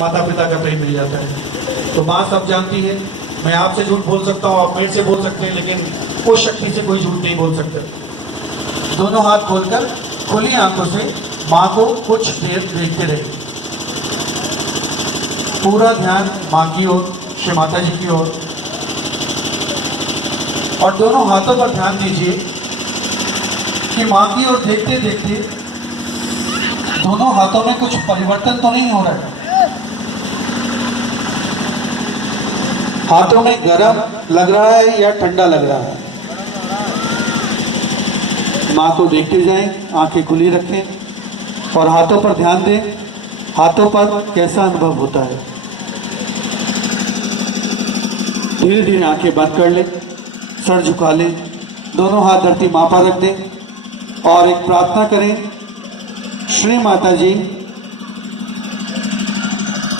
माता पिता का प्रेम मिल जाता है। तो माँ सब जानती है। मैं आपसे झूठ बोल सकता हूँ, आप मेरे से बोल सकते हैं, लेकिन उस शक्ति से कोई झूठ नहीं बोल सकता। दोनों हाथ खोलकर खुली आंखों से माँ को कुछ देर देखते रहे। पूरा ध्यान माँ की ओर, श्री माता जी की ओर, और दोनों हाथों पर ध्यान दीजिए कि माँ की ओर देखते देखते दोनों हाथों में कुछ परिवर्तन तो नहीं हो रहा है। हाथों में गर्म लग रहा है या ठंडा लग रहा है। माँ को देखते जाएं, आंखें खुली रखें और हाथों पर ध्यान दें, हाथों पर कैसा अनुभव होता है। धीरे धीरे आंखें बंद कर लें, सर झुका लें, दोनों हाथ धरती माँ पर रख दें और एक प्रार्थना करें। श्री माता जी,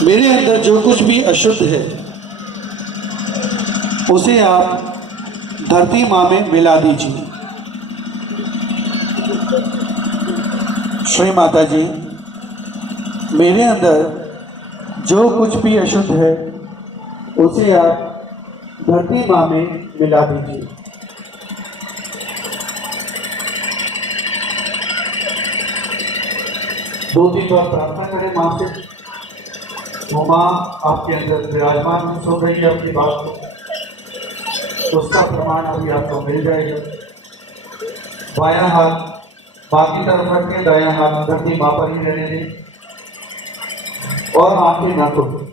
मेरे अंदर जो कुछ भी अशुद्ध है उसे आप धरती माँ में मिला दीजिए। श्री माता जी, मेरे अंदर जो कुछ भी अशुद्ध है उसे आप धरती माँ में मिला दीजिए। दो तीन बार प्रार्थना करें माँ से। तो माँ आपके अंदर विराजमान सुन रही है अपनी बात को, उसका प्रमाण अभी आपको मिल जाएगा। बायां हाथ बाकी तरफ रखें, दायां हाथ धरती माँ पर ही रहने दें और आंखें ना खोलें।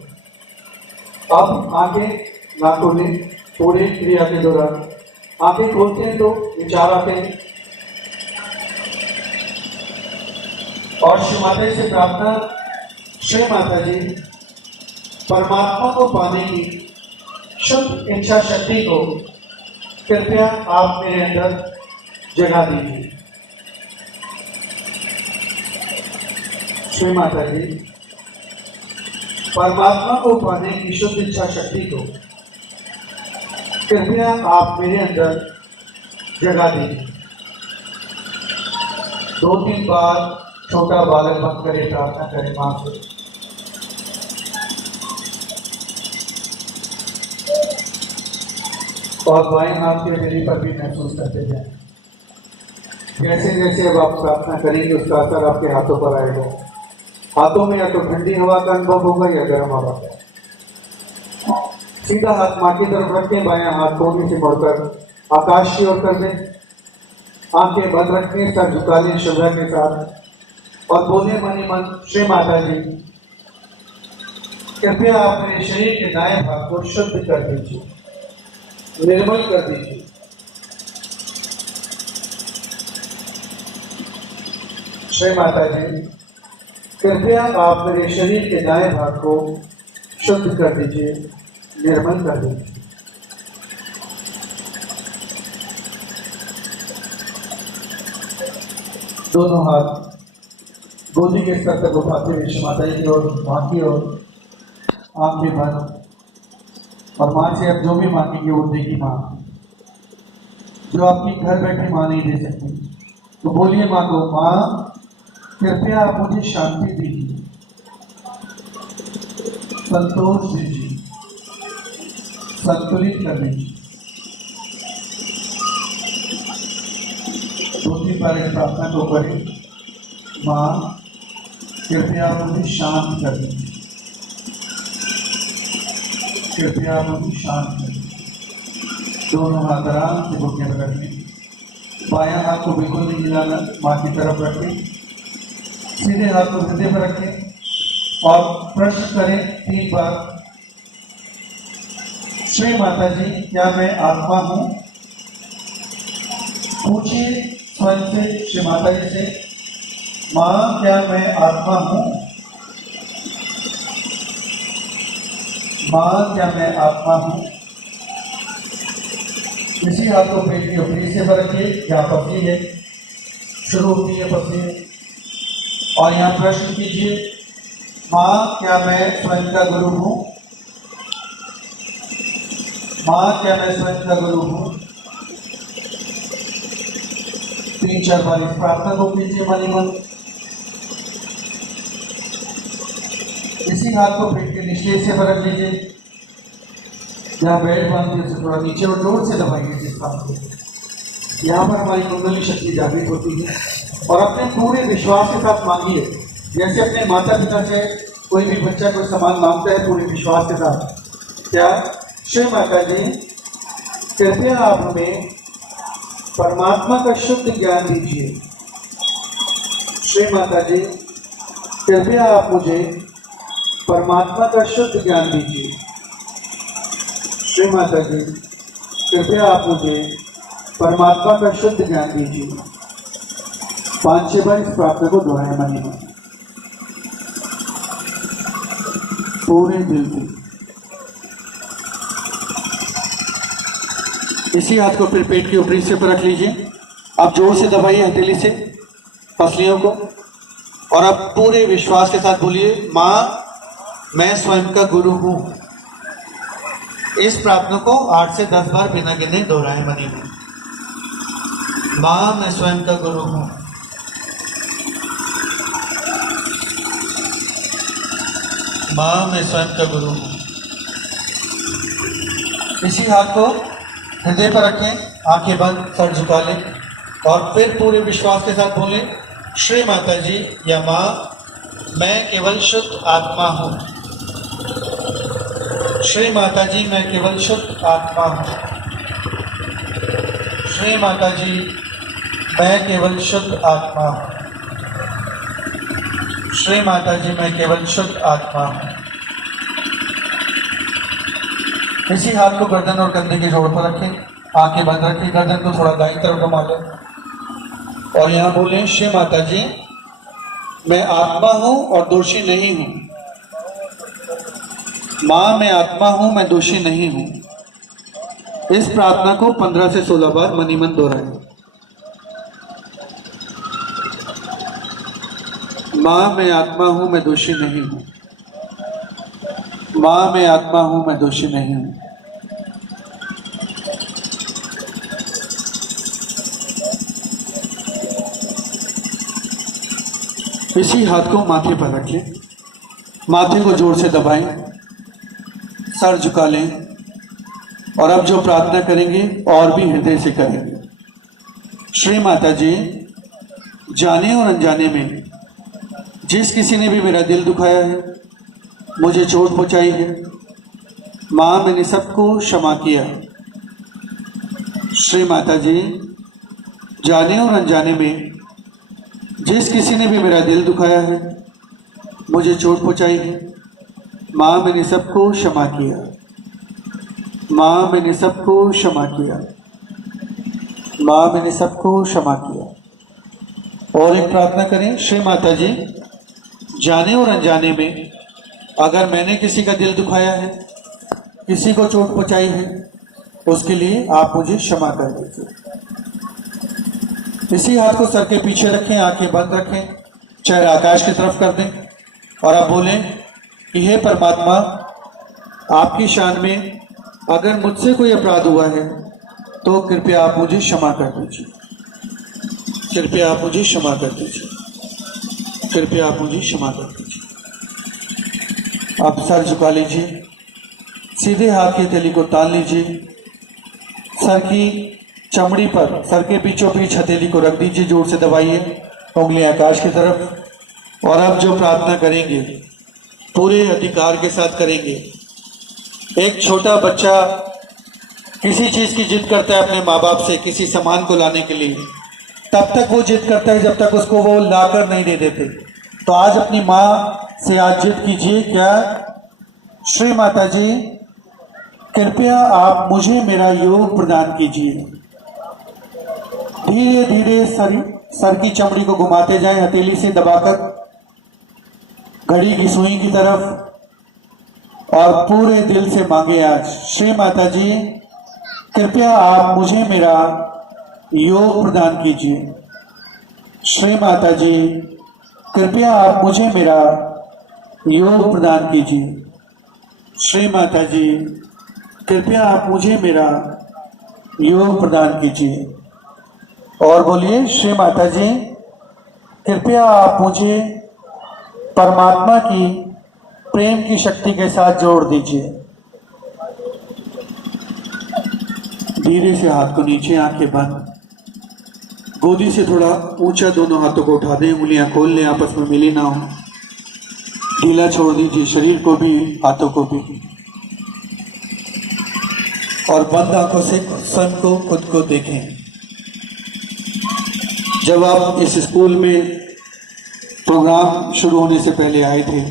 अब आंखें ना खोलें। पूरे क्रिया के दौरान आंखें खोलते हैं तो विचार आते हैं और श्री माता जी से प्रार्थना। श्री माता जी, परमात्मा को पाने की शुद्ध इच्छा शक्ति को कृपया आप मेरे अंदर जगा दीजिए। श्री माता जी, परमात्मा को पाने की शुद्ध इच्छा शक्ति को कृपया आप मेरे अंदर जगा दीजिए। दो तीन बार छोटा बालक बन करे प्रार्थना करें मां से। और बाएं हाथ के हथेली पर भी महसूस करते जाएं। जैसे जैसे अब आप प्रार्थना करेंगे उसका असर आपके हाथों पर आएगा। हाथों में या तो ठंडी हवा का अनुभव होगा या गर्म हवा का। सीधा हाथ माँ की तरफ रखें, बायां हाथ कोने से मोड़कर आकाश की ओर कर दें। आंखें बंद रखें, सर झुका लें श्रद्धा के साथ और बोले मन ही मन, श्री माता जी, कृपया आप मेरे शरीर के दाएं भाग को शुद्ध कर दीजिए, निर्मल कर दीजिए। श्री माता जी, कृपया आप मेरे शरीर के दाएं भाग को शुद्ध कर दीजिए, निर्मल कर दीजिए। दोनों हाथ गोदी के स्तर तक उठाते हुए श्री माता जी की ओर, माँ की ओर, आंखें बंद, और माँ से अब जो भी मांगेंगे वो देगी माँ, जो आपकी घर बैठे माँ नहीं दे सकती। तो बोलिए माँ को, माँ कृपया आप मुझे शांति दीजिए, संतोष दीजिए, संतुलित कर दीजिए। दो तीन बार इस प्रार्थना को करें। माँ कृपया मुझे शांत कर दीजिए, कृपया मुझे शांत कर दीजिए। दोनों हाथ आराम से घुटने पर रखें। बायां हाथ को बिल्कुल नहीं हिलाना, माँ की तरफ रखें। सीधे हाथ को हृदय पर रखें और प्रश्न करें 3 बार, श्री माता जी, क्या मैं आत्मा हूँ? पूछिए स्वयं से, श्री माता जी से, माँ क्या मैं आत्मा हूँ? माँ क्या मैं आत्मा हूँ? इसी हाथ को पेट की ऊपरी से पर रखिए, यहाँ पसली है, शुरू होती है पसली, और यहाँ प्रश्न कीजिए, माँ क्या मैं स्वयं का गुरु हूँ? माँ क्या मैं स्वयं का गुरु हूँ? 3-4 बार इस प्रार्थना को कीजिए मन ही मन। इसी हाथ को पेट के निचले हिस्से पर रख लीजिए, यहाँ बेल्ट बांधिए उसे थोड़ा नीचे और जोर से दबाइए जिस स्थान को। यहाँ पर हमारी कुंडली शक्ति जागृत होती है। और अपने पूरे विश्वास के साथ मांगिए, जैसे अपने माता पिता से कोई भी बच्चा कोई सामान मांगता है पूरे विश्वास के साथ। क्या? श्री माता जी कृपया आप हमें परमात्मा का शुद्ध ज्ञान दीजिए। श्री माता जी कृपया आप मुझे परमात्मा का शुद्ध ज्ञान दीजिए। श्री माता जी कृपया आप मुझे परमात्मा का शुद्ध ज्ञान दीजिए। 5-6 बार इस प्रार्थना को दोहराए मन ही मन, पूरे दिल से। इसी हाथ को फिर पेट के ऊपरी हिस्से पर रख लीजिए। आप जोर से दबाइए हथेली से पसलियों को और अब पूरे विश्वास के साथ बोलिए, माँ मैं स्वयं का गुरु हूं। इस प्रार्थना को 8 से 10 बार बिना गिने दोहराए मन ही मन। माँ मैं स्वयं का गुरु हूं। माँ मैं स्वयं का गुरु हूं। इसी हाथ को हृदय पर रखें, आंखें बंद, सर झुका लें और फिर पूरे विश्वास के साथ बोलें, श्री माता जी या माँ मैं केवल शुद्ध आत्मा हूँ। श्री माता जी मैं केवल शुद्ध आत्मा हूँ। श्री माता जी मैं केवल शुद्ध आत्मा हूँ। श्री माता जी मैं केवल शुद्ध आत्मा हूँ। इसी हाथ को गर्दन और कंधे के जोड़ पर रखें, आंखें बंद रखें, गर्दन को थोड़ा दाईं तरफ घुमा लें और यहाँ बोलें, श्री माता जी मैं आत्मा हूँ और दोषी नहीं हूँ। माँ मैं आत्मा हूँ, मैं दोषी नहीं हूँ। इस प्रार्थना को 15 से 16 बार मन ही मन दोहराएं। माँ मैं आत्मा हूँ, मैं दोषी नहीं हूँ। माँ मैं आत्मा हूँ, मैं दोषी नहीं हूँ। इसी हाथ को माथे पर रखें, माथे को जोर से दबाएं, सर झुका लें और अब जो प्रार्थना करेंगे और भी हृदय से करेंगे। श्री माता जी जाने और अनजाने में जिस किसी ने भी मेरा दिल दुखाया है, मुझे चोट पहुंचाई है, माँ मैंने सबको क्षमा किया। श्री माता जी जाने और अनजाने में जिस किसी ने भी मेरा दिल दुखाया है, मुझे चोट पहुंचाई है, माँ मैंने सबको क्षमा किया। माँ मैंने सबको क्षमा किया। माँ मैंने सबको क्षमा किया। और एक प्रार्थना करें, श्री माता जी जाने और अनजाने में अगर मैंने किसी का दिल दुखाया है, किसी को चोट पहुंचाई है, उसके लिए आप मुझे क्षमा कर दीजिए। इसी हाथ को सर के पीछे रखें, आंखें बंद रखें, चेहरा आकाश की तरफ कर दें और आप बोलें कि हे परमात्मा आपकी शान में अगर मुझसे कोई अपराध हुआ है तो कृपया आप मुझे क्षमा कर दीजिए। कृपया आप मुझे क्षमा कर दीजिए। कृपया आप मुझे क्षमा कर दीजिए। आप सर झुका लीजिए, सीधे हाथ की हथेली को तान लीजिए, सर की चमड़ी पर सर के बीचों बीच हथेली को रख दीजिए, जोर से दबाइए, उंगलियां आकाश की तरफ। और अब जो प्रार्थना करेंगे पूरे अधिकार के साथ करेंगे। एक छोटा बच्चा किसी चीज़ की जिद करता है अपने माँ बाप से किसी सामान को लाने के लिए, तब तक वो जिद करता है जब तक उसको वो लाकर नहीं दे देते। तो आज अपनी माँ से आज जिद कीजिए, क्या श्री माता जी कृपया आप मुझे मेरा योग प्रदान कीजिए। धीरे धीरे सर की चमड़ी को घुमाते जाएं, हथेली से दबाकर घड़ी की सुई की तरफ, और पूरे दिल से मांगे आज, श्री माता जी कृपया आप मुझे मेरा योग प्रदान कीजिए। श्री माता जी कृपया आप मुझे मेरा योग प्रदान कीजिए। श्री माता जी कृपया आप मुझे मेरा योग प्रदान कीजिए। और बोलिए, श्री माता जी कृपया आप मुझे परमात्मा की प्रेम की शक्ति के साथ जोड़ दीजिए। धीरे से हाथ को नीचे, आंखें बंद, गोदी से थोड़ा ऊंचा दोनों हाथों को उठा दें, उंगलियां खोल लें, आपस में मिली ना हो। ढीला छोड़ दीजिए शरीर को भी, हाथों को भी, और बंद आंखों से स्वयं को, खुद को देखें। जब आप इस स्कूल में प्रोग्राम शुरू होने से पहले आए थे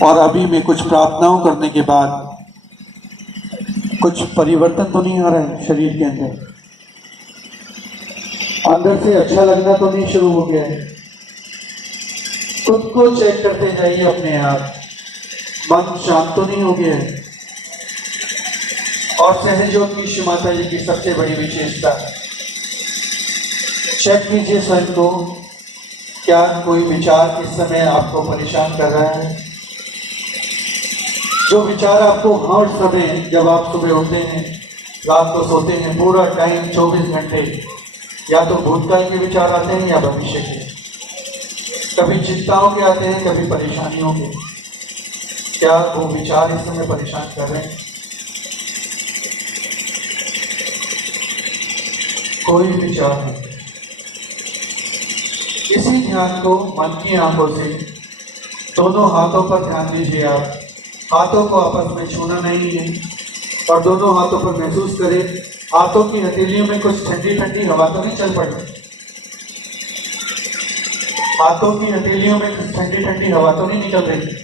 और अभी में कुछ प्रार्थनाओं करने के बाद कुछ परिवर्तन तो नहीं आ रहा है शरीर के अंदर? अंदर से अच्छा लगना तो नहीं शुरू हो गया है? खुद को चेक करते जाइए अपने आप। मन शांत तो नहीं हो गया है? और सहयोग की श्री माता जी की सबसे बड़ी विशेषता, चेक कीजिए स्वयं को, क्या कोई विचार इस समय आपको परेशान कर रहा है? जो विचार आपको हर समय, जब आप सुबह उठते हैं, रात को सोते हैं, पूरा टाइम 24 घंटे या तो भूतकाल के विचार आते हैं या भविष्य के, कभी चिंताओं के आते हैं, कभी परेशानियों के। क्या वो विचार इस समय परेशान कर रहे हैं? कोई विचार नहीं। इसी ध्यान को मन की आंखों से दोनों हाथों पर ध्यान दीजिए। आप हाथों को आपस में छूना नहीं है और दोनों हाथों पर महसूस करें, हाथों की हथेलियों में कुछ ठंडी ठंडी हवा तो नहीं चल पड़ी? हाथों की हथेलियों में कुछ ठंडी ठंडी हवा तो नहीं निकल रही?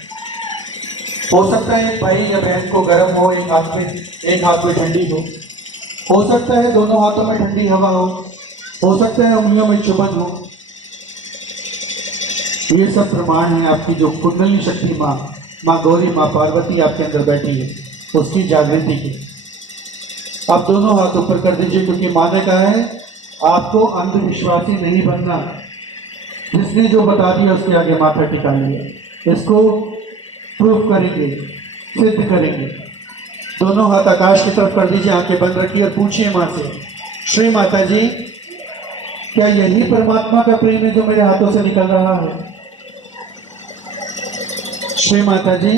हो सकता है भाई या बहन को गर्म हो, एक हाथ में ठंडी हो सकता है दोनों हाथों में ठंडी हवा हो सकता है उंगलियों में चुभन हो। ये सब प्रमाण है आपकी जो कुंडली शक्ति माँ गौरी, माँ पार्वती आपके अंदर बैठी है, उसकी जागृति की। आप दोनों हाथ ऊपर कर दीजिए, क्योंकि माँ ने कहा है आपको अंधविश्वासी नहीं बनना। जिसने जो बता दिया उसके आगे माथा टिका लिया। इसको प्रूफ करेंगे, सिद्ध करेंगे। दोनों हाथ आकाश की तरफ कर दीजिए, आंखें बंद रखिए और पूछिए माँ से, श्री माता जी, क्या यही परमात्मा का प्रेम है जो मेरे हाथों से निकल रहा है? श्री माता जी,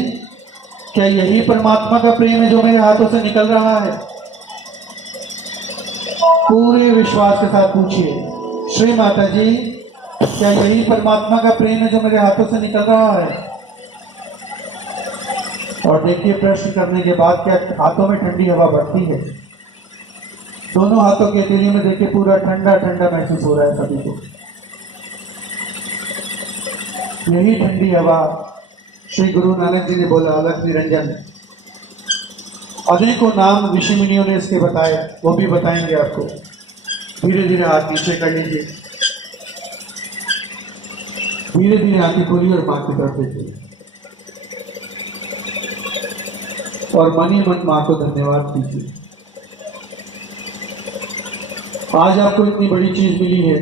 क्या यही परमात्मा का प्रेम है जो मेरे हाथों से निकल रहा है? पूरे विश्वास के साथ पूछिए, श्री माता जी, क्या यही परमात्मा का प्रेम है जो मेरे हाथों से निकल रहा है? और देखिए, प्रश्न करने के बाद क्या हाथों में ठंडी हवा बढ़ती है? दोनों हाथों के हथेलियों में देखिए, पूरा ठंडा ठंडा महसूस हो रहा है सभी को। यही ठंडी हवा श्री गुरु नानक जी ने बोला, अलख निरंजन। अनेकों नाम ऋषि मुनियों ने इसके बताए, वो भी बताएंगे आपको। धीरे धीरे हाथ नीचे कर लीजिए, धीरे धीरे आंखें खोलिए और मां की तरफ देखिए और मन ही मन मां को धन्यवाद दीजिए। आज आपको इतनी बड़ी चीज मिली है।